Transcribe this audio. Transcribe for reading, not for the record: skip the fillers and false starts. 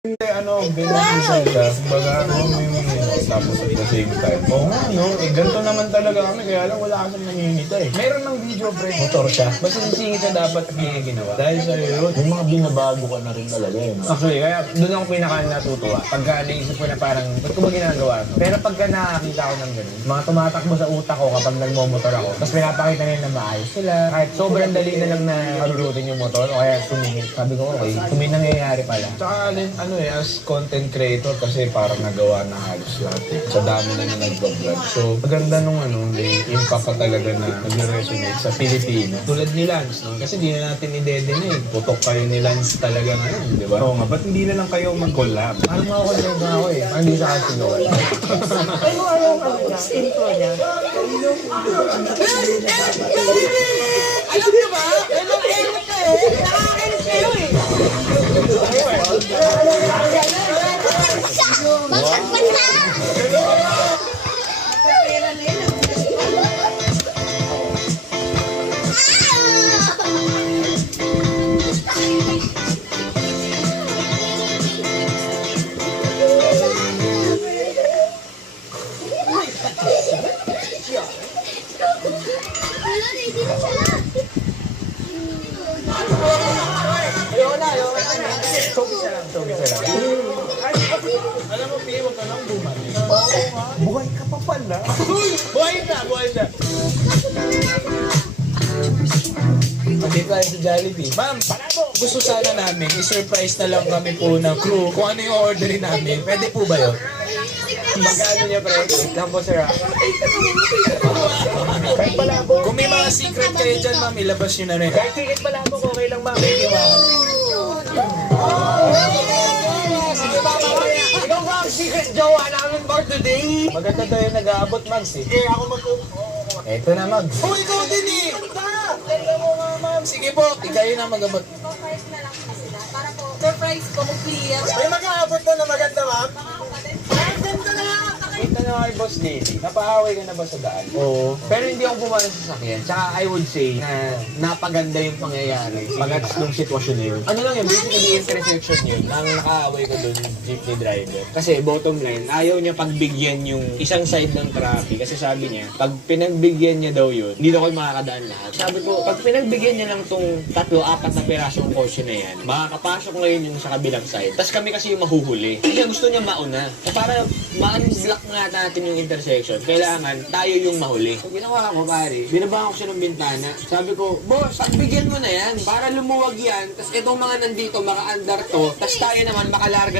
Hindi, beneficial siya. Kumbaga, tapos at the same time. Oo nga, no? Ganito naman talaga kami. Kaya lang wala kasing nanginita eh. Meron ng video, pre. Motor siya. Basta sisingit siya dapat at niya ginawa. Dahil sa'yo yun. May mga binabago ka na rin talaga eh. No? Actually, kaya doon ako pinaka natutuwa. Pagka naisip ko na parang, ba't ko ba ginagawa to? Pero pagka nakakita ko ng ganun, mga tumatakbo sa utak ko kapag nagmomotor ako, tapos pinapakita nila na maayos sila. Kahit sobrang dali na lang na marurutin yung motor o kaya sumingit. Sabi ko, okay, may nangyayari pala. Tsaka, as content creator kasi parang nagawa na halos lahat eh. Sa dami na nag-vlog. So, maganda nung may impact ka talaga na nag-resonate sa Pilipino. Tulad ni Lance, no? Kasi di na natin i-dedenay. Putok kayo ni Lance talaga ngayon, di ba? Oo nga, ba't hindi na lang kayo mag-collab? Parang makakontent na ako eh. Parang hindi sa akin sigaw. Ay, mo ayaw ano niya, intro niya. Alam niyo ba? Ganun edit ka eh. Nakakainis kayo eh. Showbiz na lang. Alam mo, Pia, huwag ka nang bumalik. Buhay ka pa pala. Buhay siya. Dito tayo sa Jollibee. Ma'am, gusto sana namin i-surprise na lang kami po ng crew kung ano yung orderin namin. Pwede po ba yun? Magkano niya, pre? Wait lang po, sir. Kahit palabo. Kung may mga secret kayo dyan, ma'am, ilabas nyo na rin. Kahit ticket palabo, okay lang, ma'am. Thank you, ma'am. Sige, ma'am, mamaya. Ikaw ba ang secret jowa namin for today? Maganda tayo nag-aabot, Mags eh. Eh, ako Eto na, Mags. Oh, ikaw din eh! Ganda mo nga, ma'am. Sige po, ikayo na mag-abot. Surprise na lang po sila. Para po, surprise po kung clear. May mag-aabot na maganda, ma'am. Ito na kay Boss Davey. Napaaway ka na ba sa daan? Oo. Pero hindi ako bumala sa sakyan. Tsaka I would say na napaganda yung pangyayari pagkatapos nung sitwasyon na yun. Ano lang yun, basically intersection yun nang nakaaway ko dun jeepney driver. Kasi bottom line, ayaw niya pagbigyan yung isang side ng traffic. Kasi sabi niya, pag pinagbigyan niya daw yun, hindi daw kayo makakadaan lahat. Sabi ko, pag pinagbigyan niya lang tong 3-4 na pirasong kotse na yan, makakapasok ngayon yung sa kabilang side. Tapos kami kasi yung mahuhuli. Kasi gusto niya mauna. So para ma-unblock nga natin yung intersection, kailangan tayo yung mahuli. So ginawa ko, pare, binaba ko siya ng bintana. Sabi ko, boss, bigyan mo na yan para lumuwag yan. Tapos itong mga nandito, maka-under to. Tapos tayo naman makalarga